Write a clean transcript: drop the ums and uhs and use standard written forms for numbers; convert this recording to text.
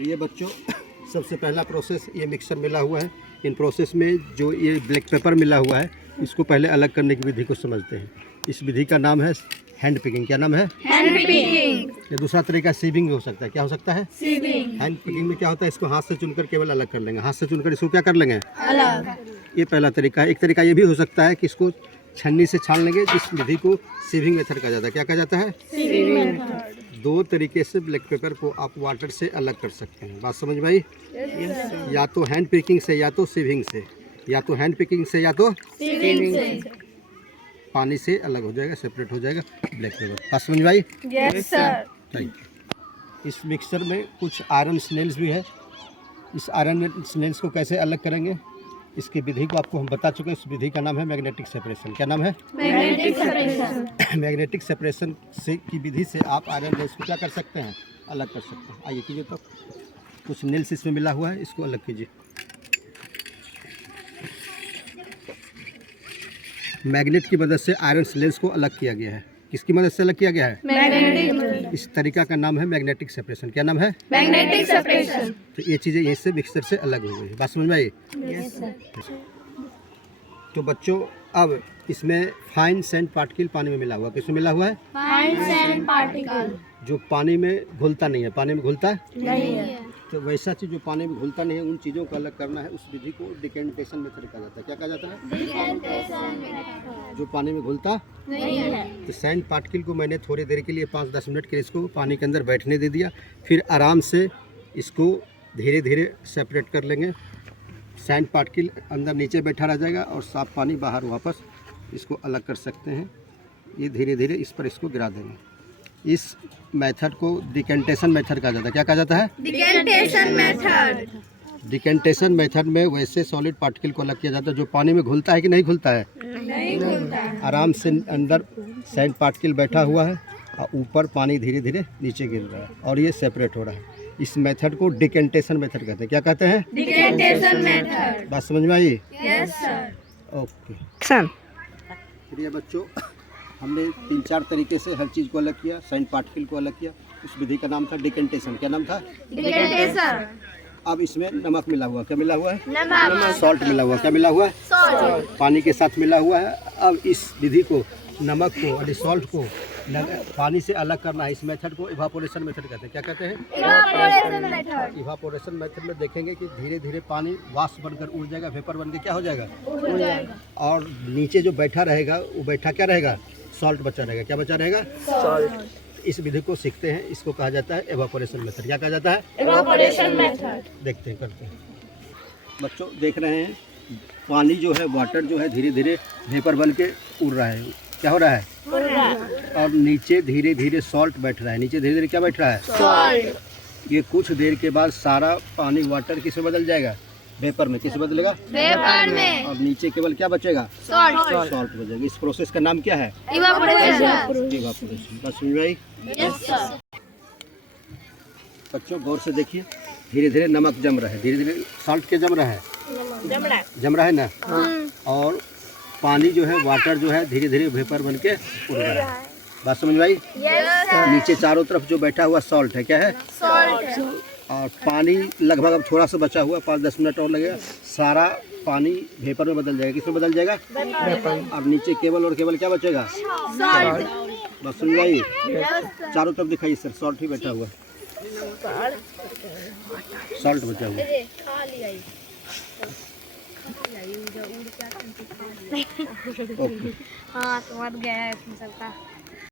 प्रिय बच्चों, सबसे पहला प्रोसेस ये मिक्सर मिला हुआ है। इन प्रोसेस में जो ये ब्लैक पेपर मिला हुआ है, इसको पहले अलग करने की विधि को समझते हैं। इस विधि का नाम है हैंड पिकिंग। क्या नाम है? Hand picking. ये दूसरा तरीका सीविंग भी हो सकता है। क्या हो सकता है? सीविंग। हैंड पिकिंग में क्या होता है, इसको हाथ से चुनकर केवल अलग कर लेंगे। हाथ से चुनकर इसको क्या कर लेंगे? अलग। ये पहला तरीका है। एक तरीका ये भी हो सकता है कि इसको छन्नी से छान लेंगे, जिस विधि को सीविंग मेथड कहा जाता है। क्या कहा जाता है? Sieving method. दो तरीके से ब्लैक पेपर को आप वाटर से अलग कर सकते हैं। बात समझ में आई? या तो हैंड पिकिंग से, या तो सीविंग से। या तो हैंड पिकिंग से, या तो सीविंग से। पानी से अलग हो जाएगा, सेपरेट हो जाएगा ब्लैक पेपर। बात समझ में आई? Yes sir. Thank you. इस मिक्सर में कुछ आयरन स्नेल्स भी है। इस आयरन स्नेल्स को कैसे अलग करेंगे, इसकी विधि को आपको हम बता चुके हैं। इस विधि का नाम है मैग्नेटिक सेपरेशन। क्या नाम है? Magnetic separation. मैग्नेटिक सेपरेशन से की विधि से आप आयरन रेस को क्या कर सकते हैं? अलग कर सकते हैं। आइए कीजिए। तो कुछ नील्स इसमें मिला हुआ है, इसको अलग कीजिए। मैग्नेट की मदद से आयरन स्लेंस को अलग किया गया है। किसकी मदद से अलग किया गया है? मैग्नेटिक। इस तरीका का नाम है मैग्नेटिक सेपरेशन। क्या नाम है? Magnetic separation. तो ये चीज़ें यहीं से मिक्सर से अलग हो गई। बात समझ में आई? Yes sir. तो बच्चों, अब इसमें फाइन सैंड पार्टिकल पानी में मिला हुआ। किसमें मिला हुआ है? Fine sand particle. जो पानी में घुलता नहीं है। पानी में घुलता नहीं है। तो वैसा चीज़ जो पानी में घुलता नहीं है, उन चीज़ों को अलग करना है। उस विधि को डिकेंटेशन मेथड कहा जाता है। क्या कहा जाता है? Decantation method. जो पानी में घुलता नहीं है। तो सैंड पार्टिकल को मैंने थोड़ी देर के लिए 5-10 मिनट के लिए इसको पानी के अंदर बैठने दे दिया। फिर आराम से इसको धीरे धीरे सेपरेट कर लेंगे। सैंड पार्टिकल अंदर नीचे बैठा रह जाएगा और साफ पानी बाहर वापस इसको अलग कर सकते हैं। ये धीरे धीरे इस पर इसको गिरा देंगे। इस मेथड को डिकेंटेशन मेथड कहा जाता है। क्या कहा जाता है? Decantation method. डिकेंटेशन मेथड में वैसे सॉलिड पार्टिकल को अलग किया जाता है जो पानी में घुलता है कि नहीं घुलता है। नहीं घुलता। आराम से अंदर सैंड पार्टिकल बैठा हुआ है और ऊपर पानी धीरे धीरे नीचे गिर रहा है और ये सेपरेट हो रहा है। इस मेथड को डिकेंटेशन मेथड कहते हैं। क्या कहते हैं? Decantation method. बात समझ में आई? Yes sir. Okay sir. प्रिय बच्चों, हमने 3-4 तरीके से हर चीज़ को अलग किया। सैंड पार्टिकल को अलग किया। उस विधि का नाम था डिकेंटेशन। क्या नाम था? डिकेंटेशन। अब इसमें नमक मिला हुआ। क्या मिला हुआ है? नमक। सॉल्ट मिला हुआ। क्या मिला हुआ है? सॉल्ट। पानी के साथ मिला हुआ है। अब इस विधि को, नमक को और इस सॉल्ट को पानी से अलग करना है। इस मेथड को इवापोरेशन मेथड कहते हैं। क्या कहते हैं? Evaporation method. इवापोरेशन मेथड में देखेंगे कि धीरे धीरे पानी वाष्प बनकर उड़ जाएगा, वेपर बन के क्या हो जाएगा? उड़ जाएगा। और नीचे जो बैठा रहेगा वो बैठा क्या रहेगा? सॉल्ट बचा रहेगा। क्या बचा रहेगा? सॉल्ट। इस विधि को सीखते हैं। इसको कहा जाता है इवापोरेशन मेथड। क्या कहा जाता है? Evaporation method. देखते हैं, करते हैं। बच्चों देख रहे हैं, पानी जो है, वाटर जो है, धीरे धीरे वेपर बन के उड़ रहा है। क्या हो रहा है? उड़ रहा है। और नीचे धीरे धीरे सॉल्ट बैठ रहा है। नीचे धीरे धीरे क्या बैठ रहा है? सॉल्ट। ये कुछ देर के बाद सारा पानी वाटर किस में बदल जाएगा? वेपर में। किस में बदलेगा? वेपर में। और नीचे केवल क्या बचेगा? सॉल्ट। सॉल्ट बचेगा। इस प्रोसेस का नाम क्या है? इवापोरेशन। इवापोरेशन। बस समझ में आई? Yes sir. बच्चों गौर से देखिए, धीरे धीरे नमक जम रहा है। धीरे धीरे सॉल्ट के जम रहा है, जम रहा है ना। और पानी जो है, वाटर जो है, धीरे धीरे वेपर बन के उड़ रहा है। बात समझ में आई? Yes sir. नीचे चारों तरफ जो बैठा हुआ सॉल्ट है, क्या है? सॉल्ट। और पानी लगभग अब थोड़ा सा बचा हुआ, 5-10 मिनट और लगेगा। सारा पानी वेपर में बदल जाएगा। किस में बदल जाएगा? अब नीचे केवल और केवल क्या बचेगा? सॉल्ट। बस समझ में आई? चारों तरफ दिखाइए सर, सॉल्ट ही बैठा हुआ है। सॉल्ट बचा हुआ है। ओके। हाँ तो मत गया है सबका।